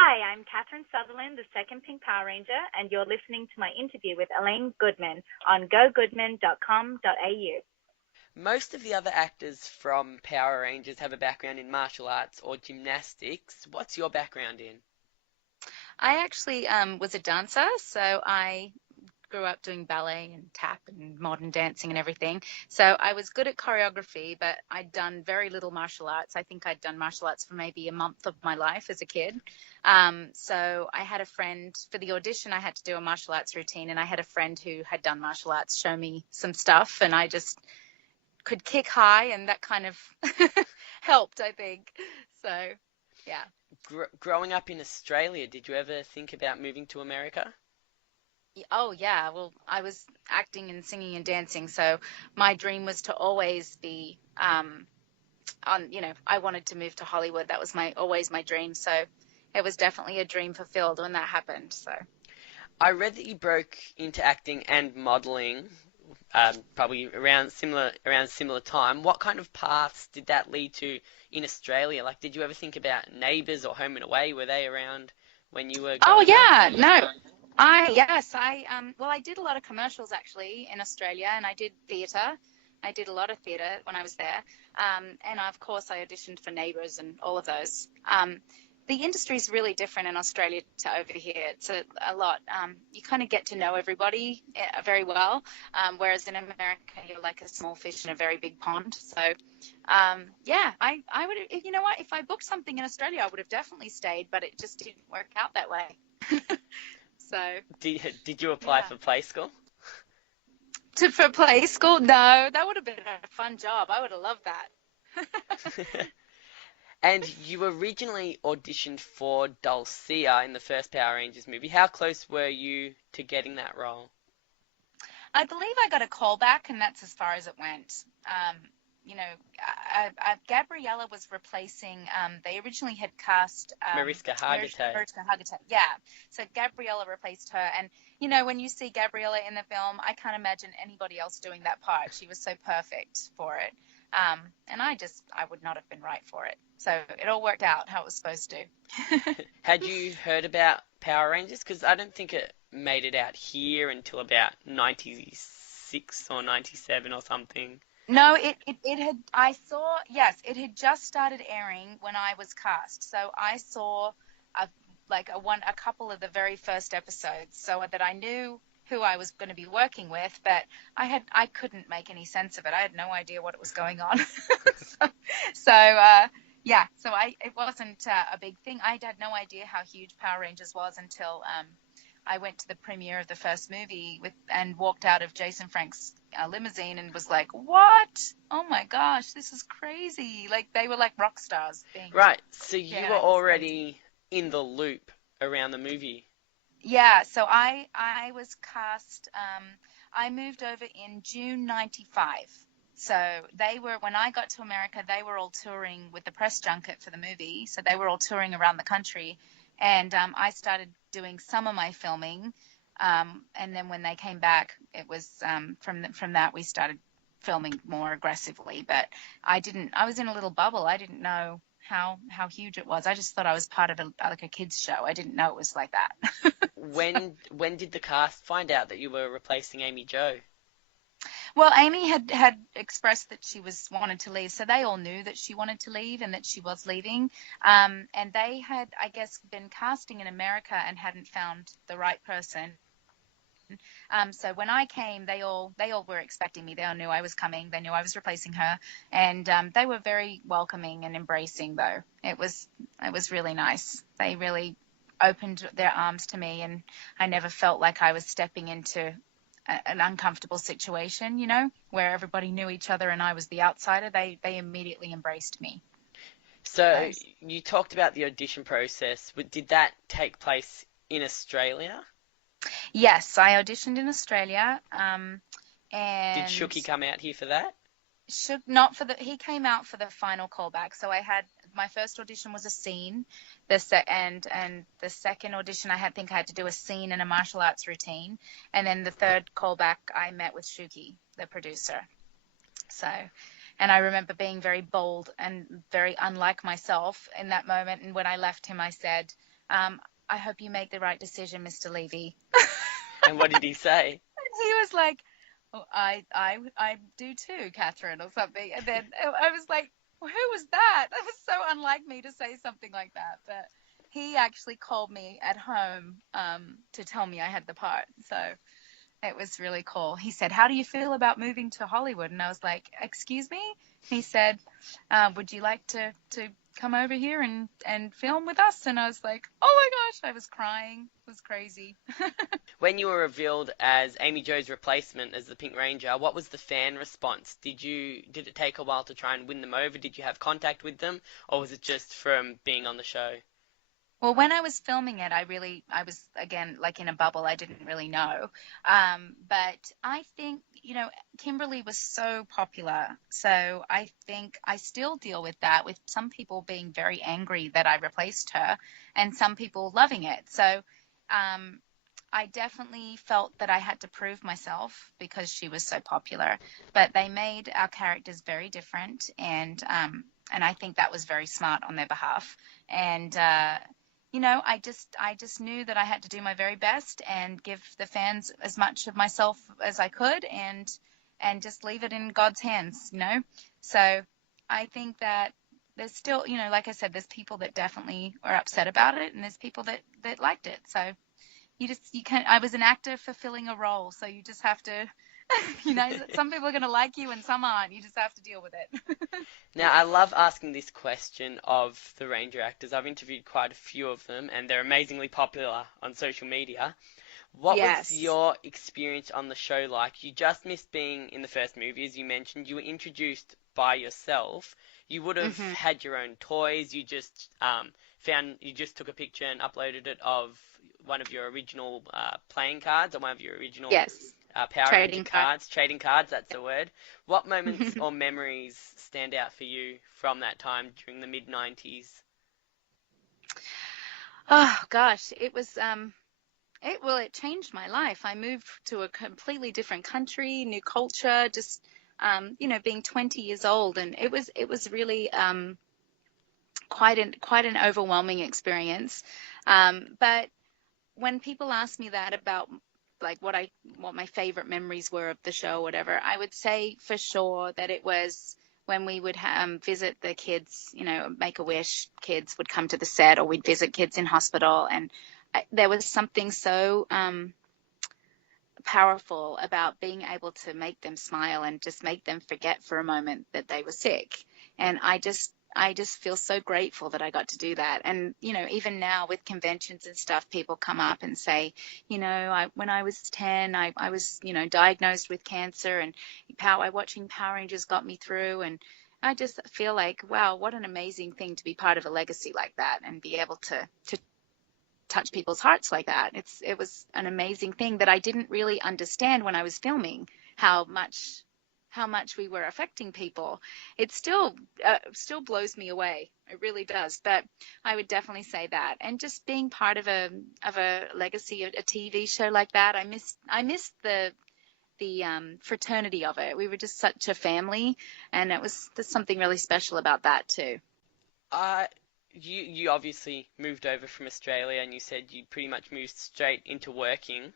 Hi, I'm Catherine Sutherland, the second Pink Power Ranger, and you're listening to my interview with Elaine Goodman on gogoodman.com.au. Most of the other actors from Power Rangers have a background in martial arts or gymnastics. What's your background in? I actually was a dancer, so I grew up doing ballet and tap and modern dancing and everything. So I was good at choreography, but I'd done very little martial arts. I think I'd done martial arts for maybe a month of my life as a kid. So I had a friend for the audition. I had to do a martial arts routine, and I had a friend who had done martial arts show me some stuff, and I just could kick high, and that kind of helped, I think. So, yeah. Growing up in Australia, did you ever think about moving to America? Oh, yeah. Well, I was acting and singing and dancing, so my dream was to always be I wanted to move to Hollywood. That was always my dream. So it was definitely a dream fulfilled when that happened. So I read that you broke into acting and modelling, probably around similar time. What kind of paths did that lead to in Australia? Like, did you ever think about Neighbours or Home and Away? Were they around when you were Oh growing up? yeah, no. I did a lot of commercials actually in Australia, and I did theatre. I did a lot of theatre when I was there. And of course I auditioned for Neighbours and all of those. The industry is really different in Australia to over here. It's a lot. You kind of get to know everybody very well, whereas in America you're like a small fish in a very big pond. So, I would. You know what? If I booked something in Australia, I would have definitely stayed, but it just didn't work out that way. So, Did you apply yeah. for play school? For play school? No, that would have been a fun job. I would have loved that. And you originally auditioned for Dulcea in the first Power Rangers movie. How close were you to getting that role? I believe I got a call back, and that's as far as it went. You know, Gabriella was replacing. They originally had cast Mariska Hargitay. Mariska Hargitay. Yeah, so Gabriella replaced her, and you know, when you see Gabriella in the film, I can't imagine anybody else doing that part. She was so perfect for it, and I would not have been right for it. So it all worked out how it was supposed to. Had you heard about Power Rangers? Because I don't think it made it out here until about 96 or 97 or something. No, it had just started airing when I was cast. So I saw a couple of the very first episodes, so that I knew who I was going to be working with, but I couldn't make any sense of it. I had no idea what was going on. It wasn't a big thing. I had no idea how huge Power Rangers was until I went to the premiere of the first movie and walked out of Jason Frank's limousine and was like, what? Oh my gosh, this is crazy. Like, they were like rock stars. Right, so you Yeah, were it was already in the loop around the movie. Yeah, so I was cast, I moved over in June 95. So when I got to America, they were all touring with the press junket for the movie. So they were all touring around the country. And I started doing some of my filming. And then when they came back, it was from that we started filming more aggressively. But I was in a little bubble. I didn't know how huge it was. I just thought I was part of a kids show. I didn't know it was like that. When did the cast find out that you were replacing Amy Jo? Well, Amy had expressed that she wanted to leave, so they all knew that she wanted to leave and that she was leaving. And they had, I guess, been casting in America and hadn't found the right person. So when I came, they all were expecting me. They all knew I was coming. They knew I was replacing her, and they were very welcoming and embracing. Though it was really nice. They really opened their arms to me, and I never felt like I was stepping into an uncomfortable situation, you know, where everybody knew each other and I was the outsider. They immediately embraced me. So you talked about the audition process. Did that take place in Australia? Yes, I auditioned in Australia. And did Shooky come out here for that? He came out for the final callback. So my first audition was a scene. And the second audition, I think I had to do a scene and a martial arts routine. And then the third callback, I met with Shuki, the producer. So, and I remember being very bold and very unlike myself in that moment. And when I left him, I said, I hope you make the right decision, Mr. Levy. And what did he say? He was like, oh, I do too, Catherine, or something. And then I was like, well, who was that? That was so unlike me to say something like that. But he actually called me at home to tell me I had the part. So it was really cool. He said, how do you feel about moving to Hollywood? And I was like, excuse me? He said, would you like to come over here and film with us? And I was like, oh my gosh, I was crying. It was crazy. When you were revealed as Amy Jo's replacement as the Pink Ranger, what was the fan response? Did it take a while to try and win them over? Did you have contact with them, or was it just from being on the show? Well, when I was filming it, I was, again, like in a bubble. I didn't really know. But I think, Kimberly was so popular. So I think I still deal with that, with some people being very angry that I replaced her and some people loving it. So I definitely felt that I had to prove myself because she was so popular. But they made our characters very different. And I think that was very smart on their behalf. And, I just knew that I had to do my very best and give the fans as much of myself as I could and just leave it in God's hands, So I think that there's still, like I said, there's people that definitely are upset about it and there's people that liked it. So you can't, I was an actor fulfilling a role. So you just have to, some people are going to like you and some aren't. You just have to deal with it. Now, I love asking this question of the Ranger actors. I've interviewed quite a few of them, and they're amazingly popular on social media. What was your experience on the show like? You just missed being in the first movie, as you mentioned. You were introduced by yourself. You would have had your own toys. You just took a picture and uploaded it of one of your original playing cards or one of your original Power Ranger cards. Trading cards, that's the word. What moments or memories stand out for you from that time during the mid-90s? Oh, gosh. It was, it changed my life. I moved to a completely different country, new culture, just, being 20 years old. And it was really quite an overwhelming experience. But when people ask me that about like what my favorite memories were of the show or whatever, I would say for sure that it was when we would visit the kids, Make-A-Wish kids would come to the set, or we'd visit kids in hospital. And there was something so powerful about being able to make them smile and just make them forget for a moment that they were sick. And I just feel so grateful that I got to do that. And, even now with conventions and stuff, people come up and say, when I was 10, I was, diagnosed with cancer, and watching Power Rangers got me through. And I just feel like, wow, what an amazing thing to be part of a legacy like that and be able to touch people's hearts like that. It was an amazing thing that I didn't really understand when I was filming, how much we were affecting people. It still blows me away. It really does. But I would definitely say that. And just being part of a legacy, a TV show like that, I missed the fraternity of it. We were just such a family, and there's something really special about that too. You obviously moved over from Australia, and you said you pretty much moved straight into working.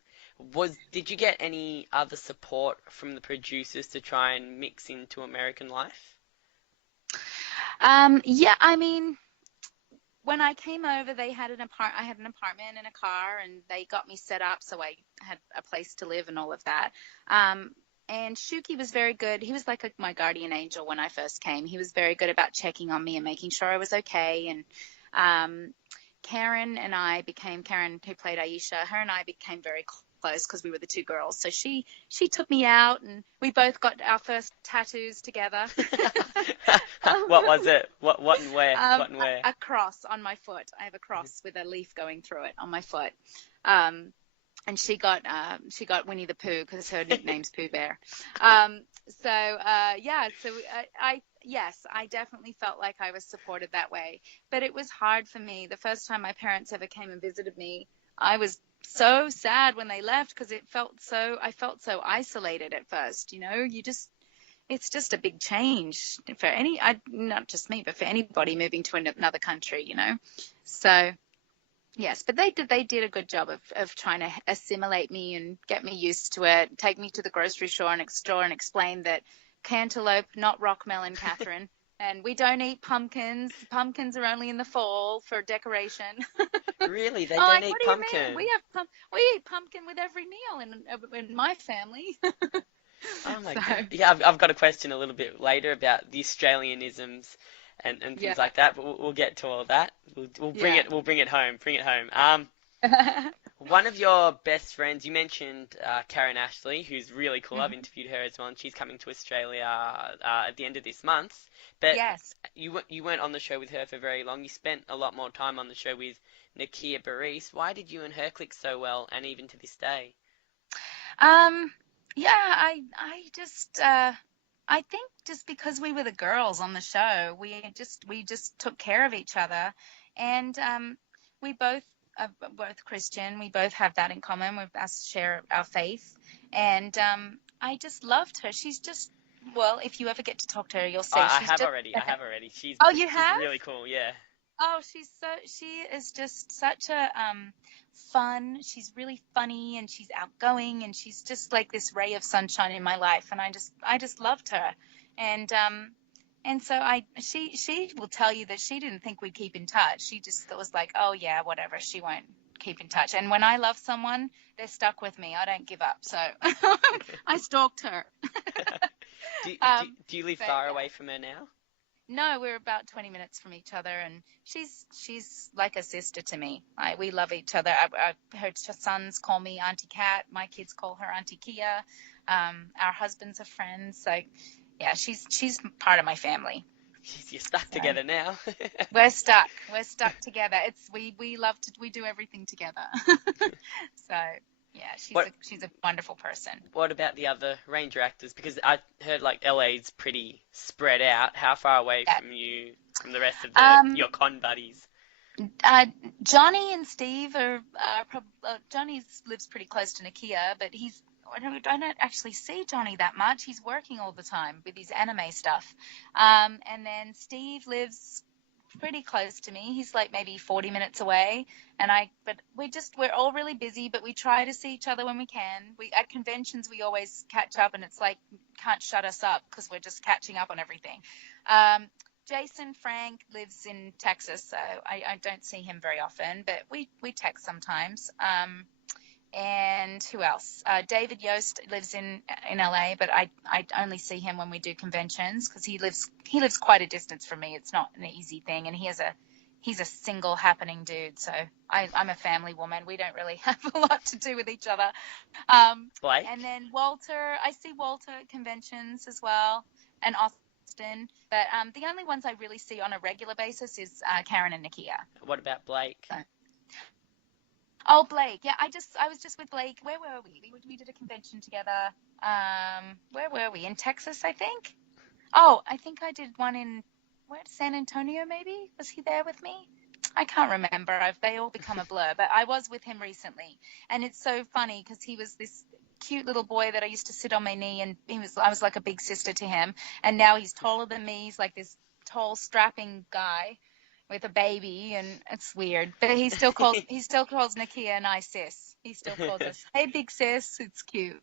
Did you get any other support from the producers to try and mix into American life? Yeah, I mean, when I came over, I had an apartment and a car, and they got me set up so I had a place to live and all of that. And Shuki was very good. He was like my guardian angel when I first came. He was very good about checking on me and making sure I was okay. And Karen, who played Aisha, her and I became very close because we were the two girls. So she took me out, and we both got our first tattoos together. What was it? What and where? What and where? A cross on my foot. I have a cross with a leaf going through it on my foot. And she got Winnie the Pooh because her nickname's Pooh Bear. So I definitely felt like I was supported that way. But it was hard for me. The first time my parents ever came and visited me, I was so sad when they left because I felt so isolated at first. It's just a big change for not just me, but for anybody moving to another country. So Yes, but they did a good job of trying to assimilate me and get me used to it, take me to the grocery store and explain that cantaloupe, not rock melon, Catherine. And we don't eat pumpkins. Pumpkins are only in the fall for decoration. Really, they I'm don't like, eat what do you mean? pumpkin. We eat pumpkin with every meal in my family. Oh my So God. Yeah, I've got a question a little bit later about the Australianisms and yeah, things like that, but we'll get to all that. We'll bring yeah. it home. Bring it home. One of your best friends, you mentioned Karen Ashley, who's really cool. I've Mhm. interviewed her as well, and she's coming to Australia at the end of this month. But Yes. you weren't on the show with her for very long. You spent a lot more time on the show with Nakia Baris. Why did you and her click so well, and even to this day? Um, yeah, I think just because we were the girls on the show, we just took care of each other, and we both are both Christian. We both have that in common. We us share our faith, and I just loved her. She's just well, if you ever get to talk to her, you'll see I she's have just. already. I have already. Oh, you She's have? really cool. Yeah. Oh, she is just such a fun. She's really funny and she's outgoing and she's just like this ray of sunshine in my life and I just loved her. And so she will tell you that she didn't think we'd keep in touch. She just was like, "Oh yeah, whatever. She won't keep in touch." And when I love someone, they're stuck with me. I don't give up. So I stalked her. Do you live But far yeah. away from her now? No, we're about 20 minutes from each other, and she's like a sister to me. We love each other. Her sons call me Auntie Kat. My kids call her Auntie Kia. Our husbands are friends. So, yeah, she's part of my family. Jeez, you're stuck So together now. we're stuck. We're stuck together. We do everything together. So yeah, What she's a wonderful person. what about the other Ranger actors? Because I heard like LA's pretty spread out. How far away Yeah. from the rest of Um, your con buddies? Uh, Johnny and Steve Johnny lives pretty close to Nakia, but I don't actually see Johnny that much. He's working all the time with his anime stuff. And then Steve lives pretty close to me. He's like maybe 40 minutes away. But we're all really busy, but we try to see each other when we can. At conventions, we always catch up and it's like, can't shut us up because we're just catching up on everything. Um, Jason Frank lives in Texas, so I don't see him very often, but we text sometimes. And who else? David Yost lives in LA, but I only see him when we do conventions because he lives quite a distance from me. It's not an easy thing, and he's a single happening dude. So I'm a family woman. We don't really have a lot to do with each other. Blake? And then Walter, I see Walter at conventions as well, and Austin. But the only ones I really see on a regular basis is Karen and Nakia. What about Blake? So. Oh, Blake. Yeah, I was just with Blake. Where were we? We did a convention together. Where were we? In Texas, I think. Oh, I think I did one in San Antonio, maybe. Was he there with me? I can't remember. They all become a blur. But I was with him recently, and it's so funny because he was this cute little boy that I used to sit on my knee, and I was like a big sister to him. And now he's taller than me. He's like this tall, strapping guy with a baby, and it's weird. But he still calls Nakia and I sis. He still calls us, "Hey, big sis." It's cute.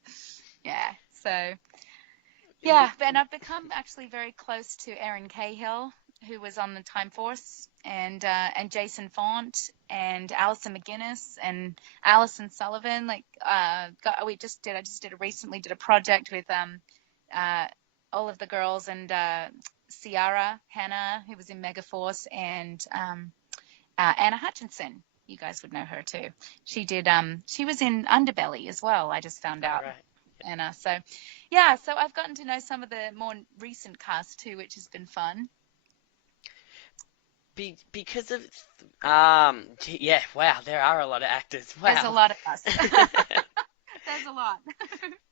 Yeah. So yeah, and I've become actually very close to Erin Cahill, who was on the Time Force, and Jason Font and Alison McGuinness and Alison Sullivan. Like I just did a project with all of the girls and Ciara Hannah, who was in Megaforce, and Anna Hutchinson. You guys would know her too. She was in Underbelly as well. I just found out. Right. Anna. So, yeah, so I've gotten to know some of the more recent cast too, which has been fun. Because of yeah, wow, there are a lot of actors. Wow. There's a lot of us. There's a lot.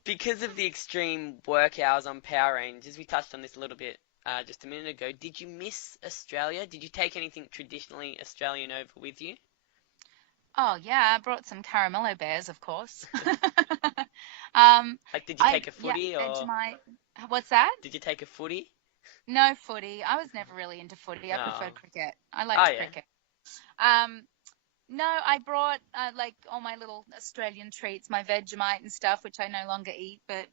Because of the extreme work hours on Power Rangers, we touched on this a little bit just a minute ago. Did you miss Australia? Did you take anything traditionally Australian over with you? Oh yeah, I brought some caramello bears, of course. Like, did you take a footy What's that? did you take a footy? No footy. I was never really into footy. I prefer Oh. cricket. I Oh, liked yeah. cricket. Um, No, I brought like all my little Australian treats, my Vegemite and stuff, which I no longer eat. But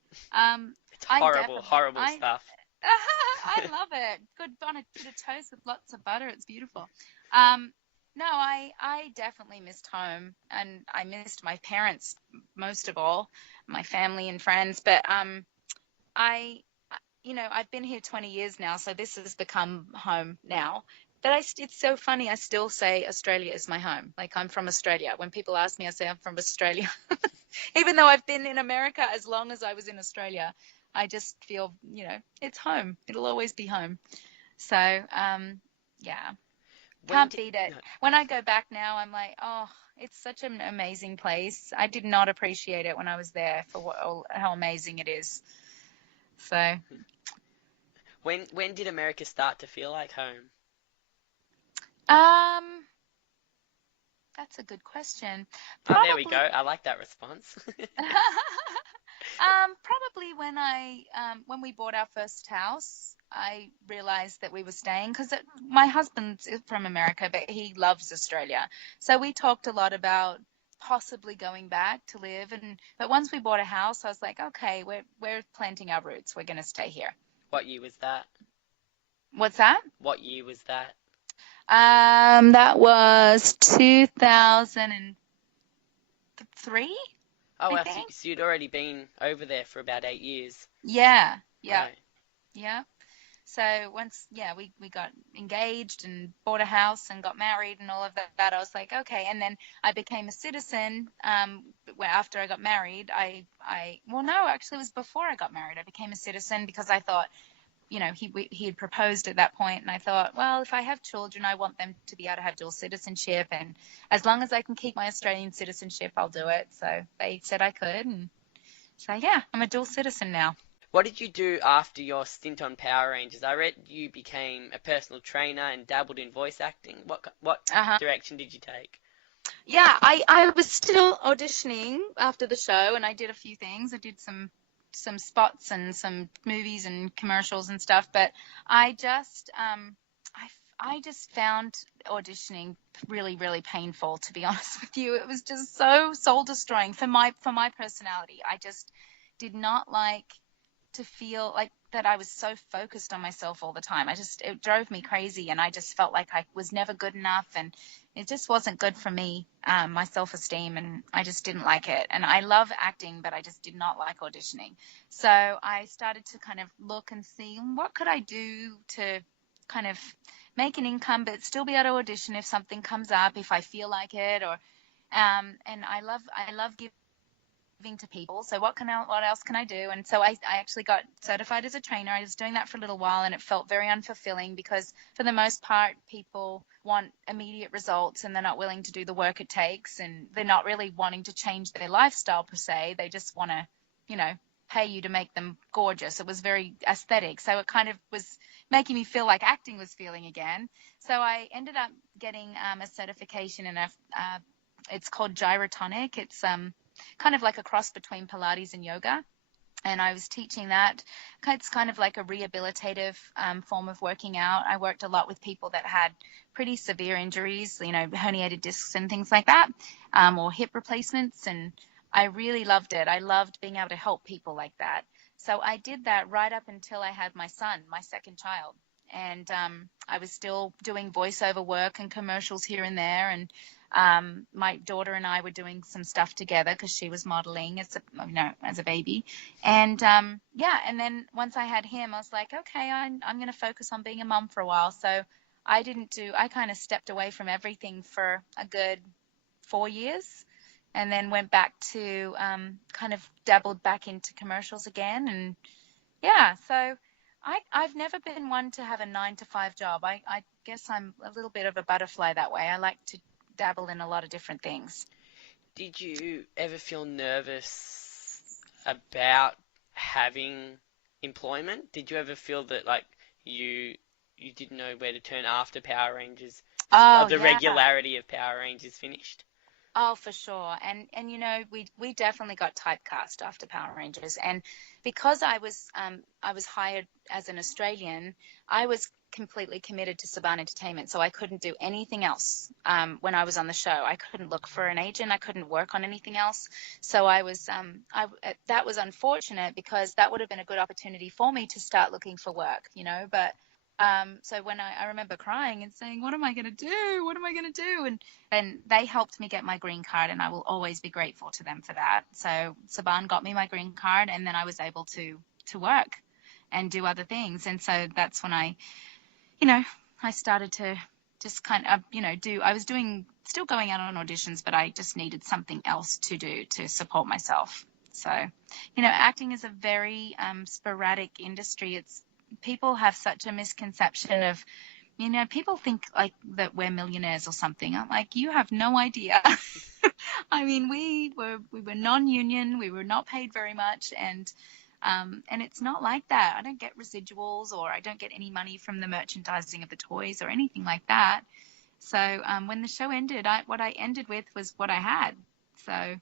It's I horrible, definitely, horrible stuff. I love it. Good on a bit of toast with lots of butter. It's beautiful. Um, no, I definitely missed home, and I missed my parents most of all, my family and friends. But I, I've been here 20 years now, so this has become home now. But it's so funny. I still say Australia is my home. Like I'm from Australia. When people ask me, I say I'm from Australia. Even though I've been in America as long as I was in Australia, I just feel, it's home. It'll always be home. So, yeah, When can't did beat it. no, When I go back now, I'm like, oh, it's such an amazing place. I did not appreciate it when I was there for how amazing it is. So, when did America start to feel like home? um, that's a good question. Oh, there we go. Probably. I like that response. Probably when we bought our first house, I realized that we were staying because my husband's from America, but he loves Australia. So we talked a lot about possibly going back to live, but once we bought a house, I was like, okay, we're planting our roots. We're going to stay here. What year was that? What's that? What year was that? That was 2003, Oh, I well, think. so you'd already been over there for about 8 years. Yeah, yeah, Right. yeah. So once, yeah, we got engaged and bought a house and got married and all of that, I was like, okay. And then I became a citizen. After I got married, well, no, actually, it was before I got married. I became a citizen because I thought, he had proposed at that point, and I thought, well, if I have children, I want them to be able to have dual citizenship, and as long as I can keep my Australian citizenship, I'll do it. So they said I could, and so yeah, I'm a dual citizen now. What did you do after your stint on Power Rangers? I read you became a personal trainer and dabbled in voice acting. What Uh-huh. direction did you take? Yeah, I was still auditioning after the show, and I did a few things. I did some spots and some movies and commercials and stuff, but I just I just found auditioning really, really painful, to be honest with you. It was just so soul destroying for my personality. I just did not like to feel like that I was so focused on myself all the time. It drove me crazy, and I just felt like I was never good enough, and it just wasn't good for me, my self-esteem, and I just didn't like it. And I love acting, but I just did not like auditioning. So I started to kind of look and see what could I do to kind of make an income, but still be able to audition if something comes up, if I feel like it, or and I love giving to people. So what else can I do? And so I actually got certified as a trainer. I was doing that for a little while, and it felt very unfulfilling because for the most part, people want immediate results and they're not willing to do the work it takes, and they're not really wanting to change their lifestyle per se. They just want to, pay you to make them gorgeous. It was very aesthetic. So it kind of was making me feel like acting was feeling again. So I ended up getting a certification in it's called Gyro Tonic. It's kind of like a cross between Pilates and yoga. And I was teaching that. It's kind of like a rehabilitative form of working out. I worked a lot with people that had pretty severe injuries, herniated discs and things like that, or hip replacements. And I really loved it. I loved being able to help people like that. So I did that right up until I had my son, my second child. And I was still doing voiceover work and commercials here and there. And my daughter and I were doing some stuff together because she was modeling as a baby. And yeah, and then once I had him, I was like, okay, I'm going to focus on being a mom for a while. So I kind of stepped away from everything for a good 4 years, and then went back to kind of dabbled back into commercials again. And yeah, so I've never been one to have a 9 to 5 job. I guess I'm a little bit of a butterfly that way. I like to dabble in a lot of different things. Did you ever feel nervous about having employment? Did you ever feel that like you didn't know where to turn after Power Rangers? Oh, The yeah. regularity of Power Rangers finished? Oh, for sure. And we definitely got typecast after Power Rangers. And because I was hired as an Australian, I was completely committed to Saban Entertainment, so I couldn't do anything else when I was on the show. I couldn't look for an agent. I couldn't work on anything else. So I was that was unfortunate, because that would have been a good opportunity for me to start looking for work, you know. But so when I remember crying and saying, what am I going to do? What am I going to do? And they helped me get my green card, and I will always be grateful to them for that. So Saban got me my green card, and then I was able to work and do other things. And so that's when I started to just kind of, I was still going out on auditions, but I just needed something else to do to support myself. So, acting is a very sporadic industry. People have such a misconception of, people think like that we're millionaires or something. I'm like, you have no idea. I mean, we were non-union. We were not paid very much. And it's not like that. I don't get residuals, or I don't get any money from the merchandising of the toys or anything like that. So when the show ended, what I ended with was what I had. So.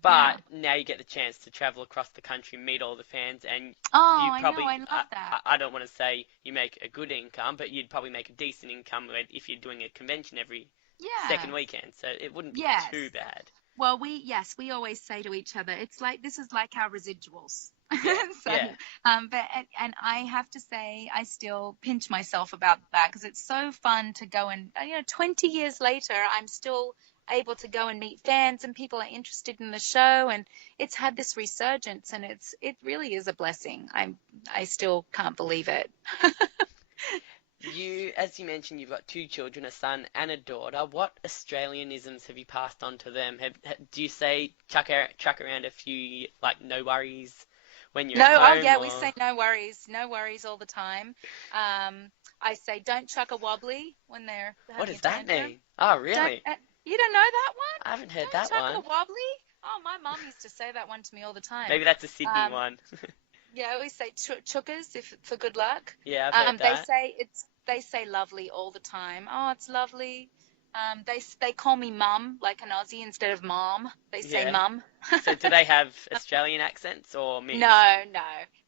But now you get the chance to travel across the country, meet all the fans, and you probably, I know, I love that. I don't want to say you make a good income, but you'd probably make a decent income if you're doing a convention every second weekend. So it wouldn't be too bad. Well, we always say to each other, this is like our residuals. Yeah. But I have to say, I still pinch myself about that, because it's so fun to go and 20 years later, I'm still able to go and meet fans, and people are interested in the show, and it's had this resurgence, and it really is a blessing. I still can't believe it. As you mentioned, you've got 2 children, a son and a daughter. What Australianisms have you passed on to them? Do you say chuck around a few, like, no worries when you're at home? We say no worries all the time. I say don't chuck a wobbly when they're having What does a that tantrum. mean? Oh, really? You don't know that one? I haven't heard Don't that one. chuck a wobbly? Oh, my mum used to say that one to me all the time. Maybe that's a Sydney one. Yeah, we say chukkers for good luck. Yeah, I've heard that. They say lovely all the time. Oh, it's lovely. They call me mum, like an Aussie, instead of mom. They say mum. So do they have Australian accents or mixed? No.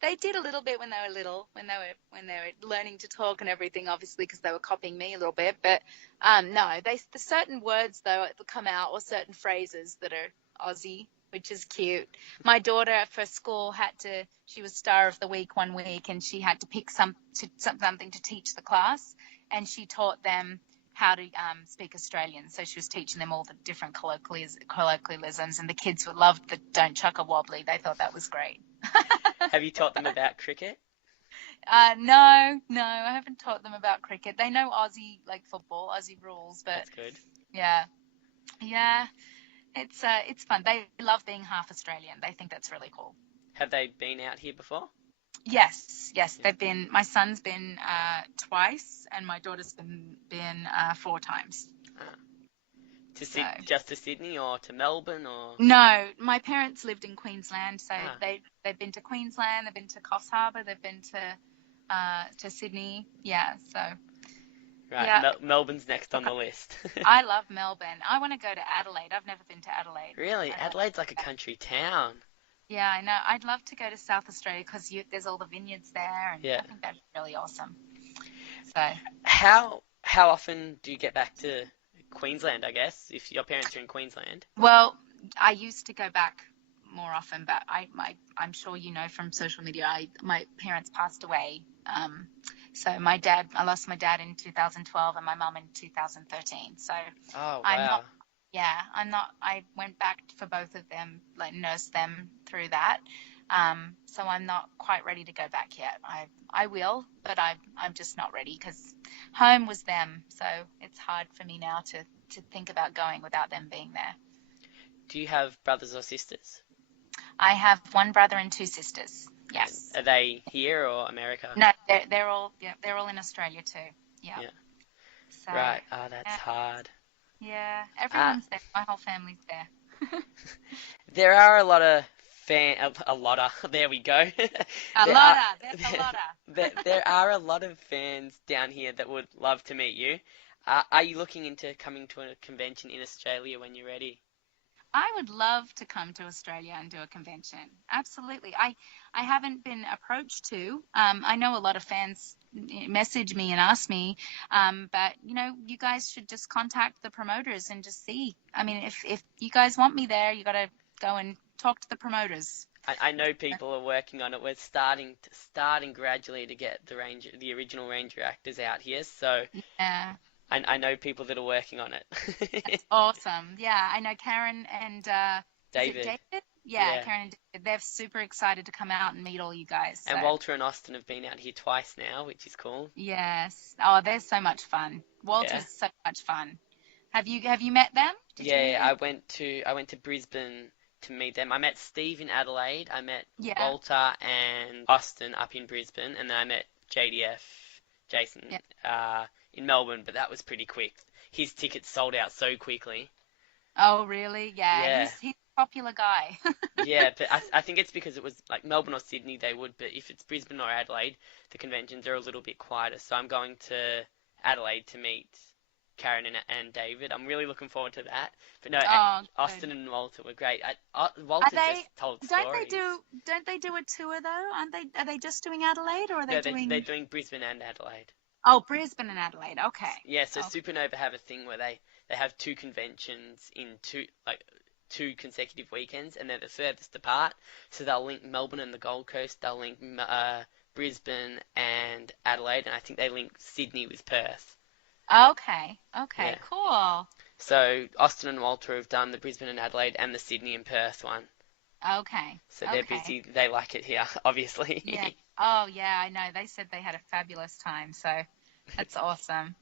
They did a little bit when they were little, when they were learning to talk and everything, obviously, because they were copying me a little bit. But no, the certain words though come out, or certain phrases that are Aussie, which is cute. My daughter for school she was star of the week one week, and she had to pick something to teach the class, and she taught them how to speak Australian. So she was teaching them all the different colloquialisms, and the kids loved the don't chuck a wobbly. They thought that was great. Have you taught them about cricket? No, I haven't taught them about cricket. They know Aussie, like football, Aussie rules, but that's good. Yeah, it's fun. They love being half Australian. They think that's really cool. Have they been out here before? Yes, they've been. My son's been twice, and my daughter's been 4 times. Just to Sydney, or to Melbourne, or? No, my parents lived in Queensland, so they've been to Queensland, they've been to Coffs Harbour, they've been to Sydney. Yeah, so. Right, yeah. Melbourne's next on the list. I love Melbourne. I want to go to Adelaide. I've never been to Adelaide. Really? Adelaide's like a country town. Yeah, I know. I'd love to go to South Australia, because there's all the vineyards there, and I think that'd be really awesome. So. How often do you get back to Queensland, I guess, if your parents are in Queensland? Well, I used to go back more often, but I'm sure you know from social media, my parents passed away. So I lost my dad in 2012 and my mum in 2013. So wow. I went back for both of them, like nursed them through that. So I'm not quite ready to go back yet. I will, but I'm just not ready, because home was them. So it's hard for me now to think about going without them being there. Do you have brothers or sisters? I have 1 brother and 2 sisters. Yes. Are they here or America? No, they're all in Australia too. Yeah. So, right. Oh, that's hard. Yeah, everyone's there. My whole family's there. There are a lot of there we go. There are a lot of fans down here that would love to meet you. Are you looking into coming to a convention in Australia when you're ready? I would love to come to Australia and do a convention. Absolutely. I haven't been approached to. I know a lot of fans message me and ask me. But you guys should just contact the promoters and just see. I mean, if you guys want me there, you got to go and talk to the promoters. I know people are working on it. We're starting gradually to get the original Ranger actors out here. So Yeah. I know people that are working on it. That's awesome. Yeah, I know Karen and David. Is it David? Yeah. Karen and David. They're super excited to come out and meet all you guys. And so. Walter and Austin have been out here twice now, which is cool. Yes. Oh, they're so much fun. Walter's so much fun. Have you met them? I went to Brisbane to meet them. I met Steve in Adelaide. I met Walter and Austin up in Brisbane, and then I met Jason in Melbourne, but that was pretty quick. His tickets sold out so quickly. Oh, really? Yeah. He's a popular guy. Yeah, but I think it's because it was like Melbourne or Sydney they would, but if it's Brisbane or Adelaide, the conventions are a little bit quieter. So I'm going to Adelaide to meet Karen and David. I'm really looking forward to that. But no, Austin and Walter were great. Walter just told stories. Don't they do a tour though? Are they just doing Adelaide, or are they doing? They're doing Brisbane and Adelaide. Oh, Brisbane and Adelaide. Okay. Yeah, so Supernova have a thing where they have two conventions in two consecutive weekends, and they're the furthest apart. So they'll link Melbourne and the Gold Coast. They'll link Brisbane and Adelaide, and I think they link Sydney with Perth. Okay, Yeah. Cool. So Austin and Walter have done the Brisbane and Adelaide and the Sydney and Perth one. Okay. So they're busy. They like it here, obviously. Yeah. Oh, yeah, I know. They said they had a fabulous time, so that's awesome.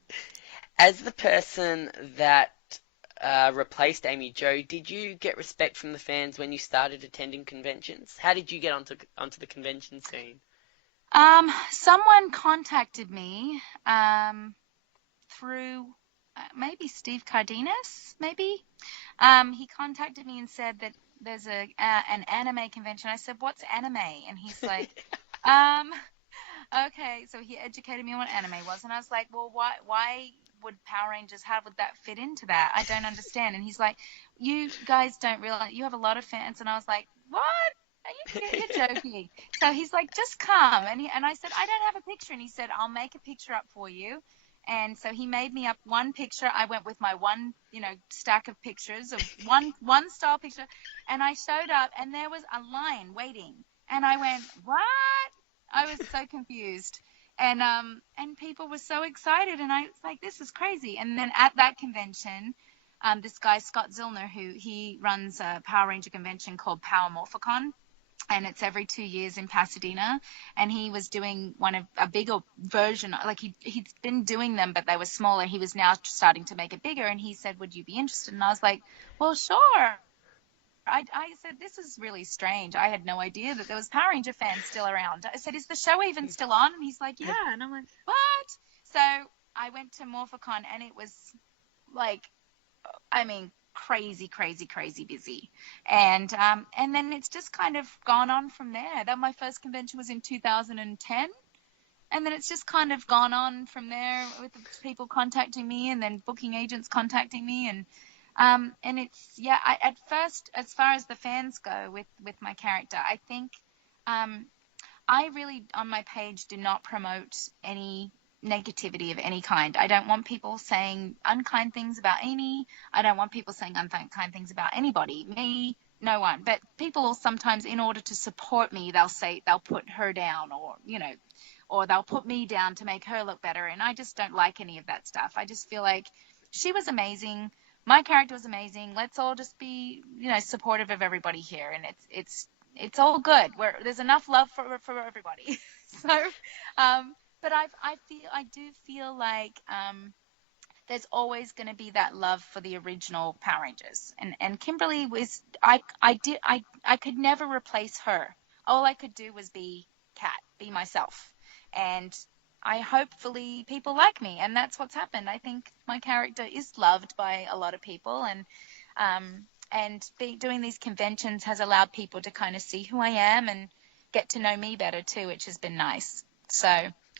As the person that replaced Amy Jo, did you get respect from the fans when you started attending conventions? How did you get onto the convention scene? Someone contacted me through maybe Steve Cardenas, maybe. He contacted me and said that there's an anime convention. I said, "What's anime?" And he's like, okay. So he educated me on what anime was, and I was like, "Well, why would Power Rangers? How would that fit into that? I don't understand." And he's like, "You guys don't realize you have a lot of fans." And I was like, "What? You're joking." So he's like, "Just come." And I said, "I don't have a picture." And he said, "I'll make a picture up for you." And so he made me up one picture. I went with my one, stack of pictures of one style picture, and I showed up, and there was a line waiting, and I went, "What?" I was so confused, and people were so excited, and I was like, "This is crazy." And then at that convention, this guy Scott Zillner, he runs a Power Ranger convention called Power Morphicon, and it's every 2 years in Pasadena, and he was doing a bigger version, like he'd been doing them, but they were smaller. He was now starting to make it bigger, and he said, "Would you be interested?" And I was like, "Well, sure." I said, "This is really strange. I had no idea that there was Power Ranger fans still around." I said, "Is the show even still on?" And he's like, "Yeah." And I'm like, "What?" So I went to Morphicon, and it was like, crazy busy. And then it's just kind of gone on from there. That my first convention was in 2010. And then it's just kind of gone on from there with people contacting me, and then booking agents contacting me. And it's, at first, as far as the fans go with my character, I think I really, on my page, do not promote any negativity of any kind. I don't want people saying unkind things about Amy. I don't want people saying unkind things about anybody. Me, no one. But people will sometimes, in order to support me, they'll put her down, or they'll put me down to make her look better. And I just don't like any of that stuff. I just feel like she was amazing. My character was amazing. Let's all just be, supportive of everybody here. And it's all good. There's enough love for everybody. So, but I do feel like there's always going to be that love for the original Power Rangers, and Kimberly was I could never replace her. All I could do was be Kat, be myself, and hopefully people like me, and that's what's happened. I think my character is loved by a lot of people, and doing these conventions has allowed people to kind of see who I am and get to know me better too, which has been nice. So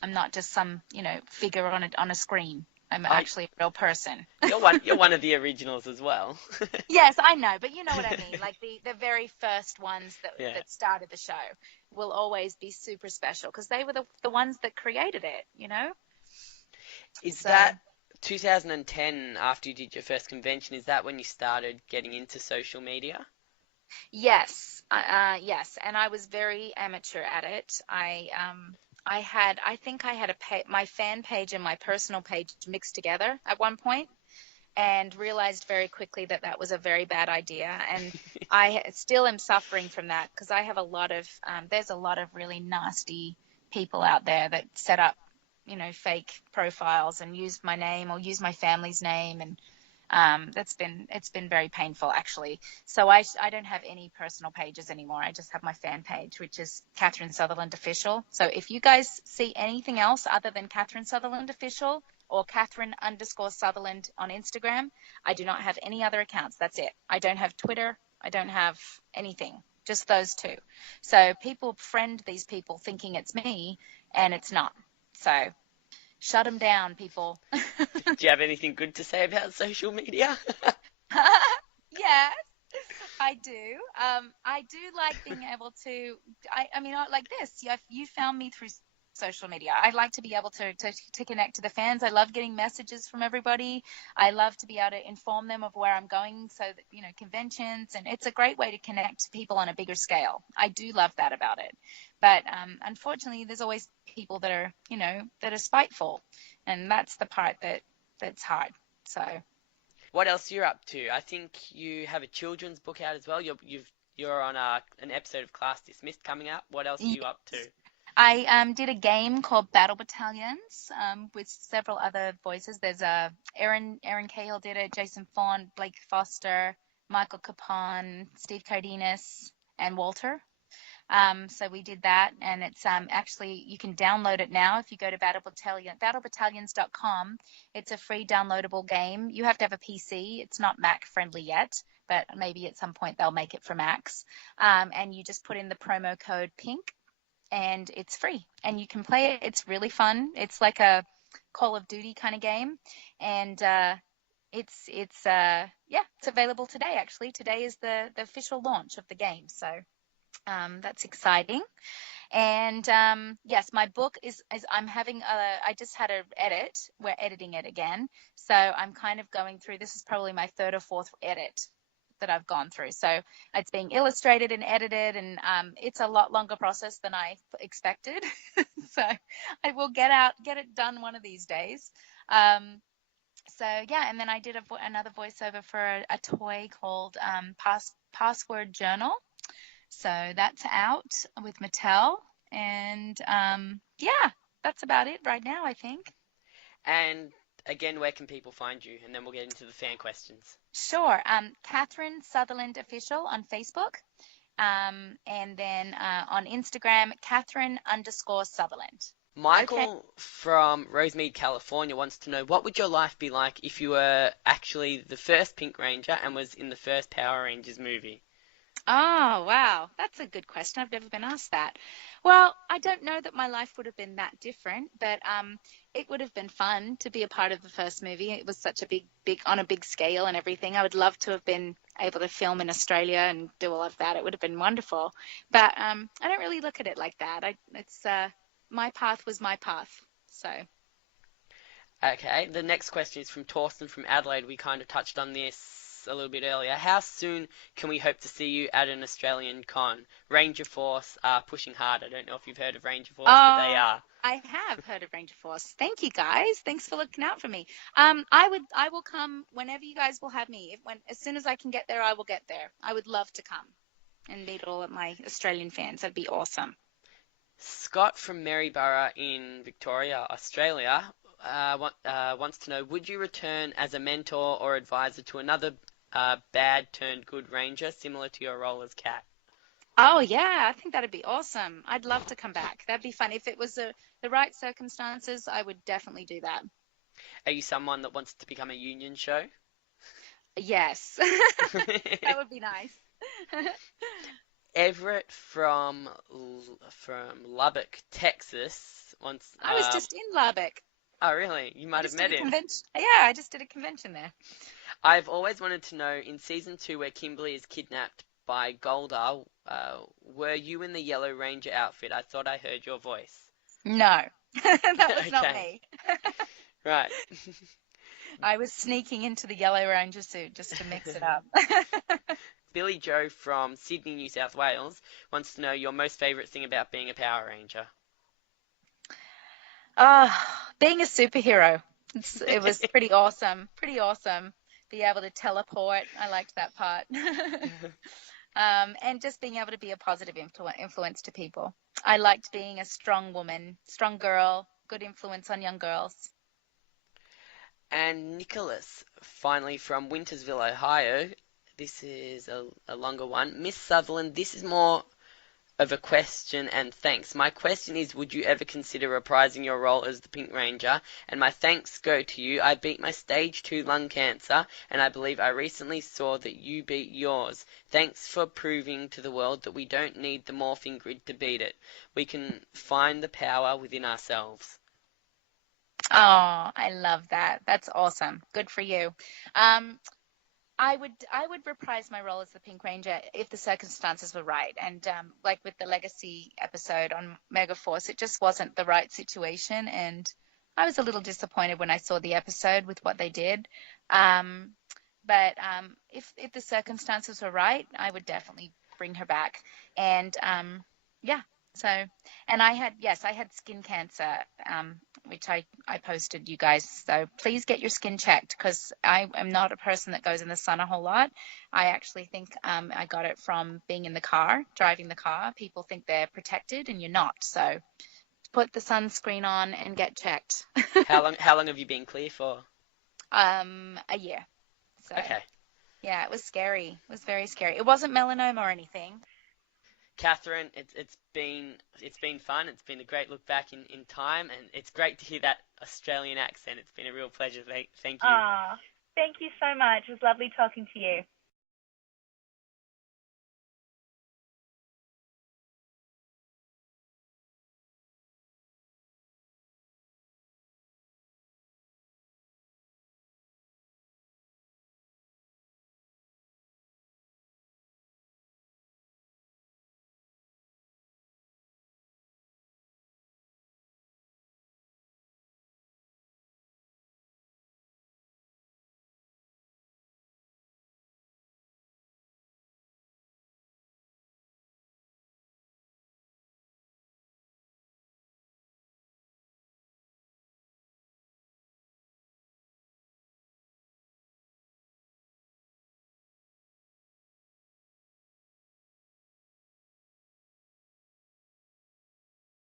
I'm not just some, figure on a screen. I'm actually a real person. You're one of the originals as well. Yes, I know, but you know what I mean. Like the very first ones Yeah. that started the show will always be super special because they were the ones that created it, you know? Is So, that 2010 after you did your first convention? Is that when you started getting into social media? yes, yes, and I was very amateur at it. I think I had my fan page and my personal page mixed together at one point, and realized very quickly that that was a very bad idea. And I still am suffering from that because I have there's a lot of really nasty people out there that set up, fake profiles and use my name or use my family's name. And it's been very painful actually. So I don't have any personal pages anymore. I just have my fan page, which is Catherine Sutherland Official. So if you guys see anything else other than Catherine Sutherland Official or Catherine_Sutherland on Instagram, I do not have any other accounts. That's it. I don't have Twitter. I don't have anything. Just those two. So people friend these people thinking it's me, and it's not. So shut them down, people. Do you have anything good to say about social media? Yes, I do. I do like being able to. I mean, like this. You found me through social media. I like to be able to connect to the fans. I love getting messages from everybody. I love to be able to inform them of where I'm going, so that conventions, and it's a great way to connect to people on a bigger scale. I do love that about it. But unfortunately, there's always people that are that are spiteful, and that's the part that's hard. So. What else you're up to? I think you have a children's book out as well. You're on an episode of Class Dismissed coming up. What else are you up to? I did a game called Battle Battalions with several other voices. There's Erin Cahill did it, Jason Fawn, Blake Foster, Michael Capon, Steve Cardenas, and Walter. So we did that, and it's actually, you can download it now if you go to battlebattalions.com. It's a free downloadable game. You have to have a PC. It's not Mac friendly yet, but maybe at some point they'll make it for Macs. And you just put in the promo code PINK, and it's free, and you can play it. It's really fun. It's like a Call of Duty kind of game, and it's available today. Actually, today is the official launch of the game. So. That's exciting. And yes, my book is I'm having I just had an edit. We're editing it again. So I'm kind of going through, this is probably my third or fourth edit that I've gone through. So it's being illustrated and edited, and it's a lot longer process than I expected. So I will get it done one of these days. So yeah, and then I did another voiceover for a toy called Password Journal. So that's out with Mattel, and yeah, that's about it right now, I think. And again, where can people find you? And then we'll get into the fan questions. Sure. Catherine Sutherland Official on Facebook, and then on Instagram, Catherine_Sutherland. Michael from Rosemead, California wants to know, what would your life be like if you were actually the first Pink Ranger and was in the first Power Rangers movie? Oh, wow. That's a good question. I've never been asked that. Well, I don't know that my life would have been that different, but it would have been fun to be a part of the first movie. It was such a on a big scale and everything. I would love to have been able to film in Australia and do all of that. It would have been wonderful. But I don't really look at it like that. My path was my path. So. Okay, the next question is from Torsten from Adelaide. We kind of touched on this a little bit earlier. How soon can we hope to see you at an Australian con? Ranger Force are pushing hard. I don't know if you've heard of Ranger Force, but they are. I have heard of Ranger Force. Thank you, guys. Thanks for looking out for me. I will come whenever you guys will have me. As soon as I can get there, I will get there. I would love to come and meet all of my Australian fans. That'd be awesome. Scott from Maryborough in Victoria, Australia, wants to know, would you return as a mentor or advisor to another bad turned good ranger, similar to your role as Cat? Oh, yeah, I think that'd be awesome. I'd love to come back. That'd be fun. If it was the right circumstances, I would definitely do that. Are you someone that wants to become a union show? Yes. That would be nice. Everett from Lubbock, Texas wants... I was just in Lubbock. Oh, really? You might have met him. Yeah, I just did a convention there. I've always wanted to know, in season 2 where Kimberly is kidnapped by Goldar, were you in the Yellow Ranger outfit? I thought I heard your voice. No, that was not Okay. me. Right. I was sneaking into the Yellow Ranger suit just to mix it up. Billy Joe from Sydney, New South Wales, wants to know your most favourite thing about being a Power Ranger. Being a superhero. It was pretty awesome. Pretty awesome. Be able to teleport. I liked that part. And just being able to be a positive influence to people. I liked being a strong woman, strong girl, good influence on young girls. And Nicholas, finally from Wintersville, Ohio. This is a longer one. Miss Sutherland, this is more of a question and thanks. My question is, would you ever consider reprising your role as the Pink Ranger? And my thanks go to you. I beat my stage 2 lung cancer, and I believe I recently saw that you beat yours. Thanks for proving to the world that we don't need the morphing grid to beat it. We can find the power within ourselves. Oh, I love that. That's awesome. Good for you. I would reprise my role as the Pink Ranger if the circumstances were right. And like with the Legacy episode on Megaforce, it just wasn't the right situation. And I was a little disappointed when I saw the episode with what they did. But if the circumstances were right, I would definitely bring her back. And yeah. So, and I had skin cancer, which I posted you guys. So please get your skin checked, because I am not a person that goes in the sun a whole lot. I actually think I got it from being in the car, driving the car. People think they're protected and you're not. So put the sunscreen on and get checked. How long have you been clear for? A year. So, okay. Yeah, it was scary. It was very scary. It wasn't melanoma or anything. Catherine, it's been fun. It's been a great look back in time, and it's great to hear that Australian accent. It's been a real pleasure. Thank you. Thank you so much. It was lovely talking to you.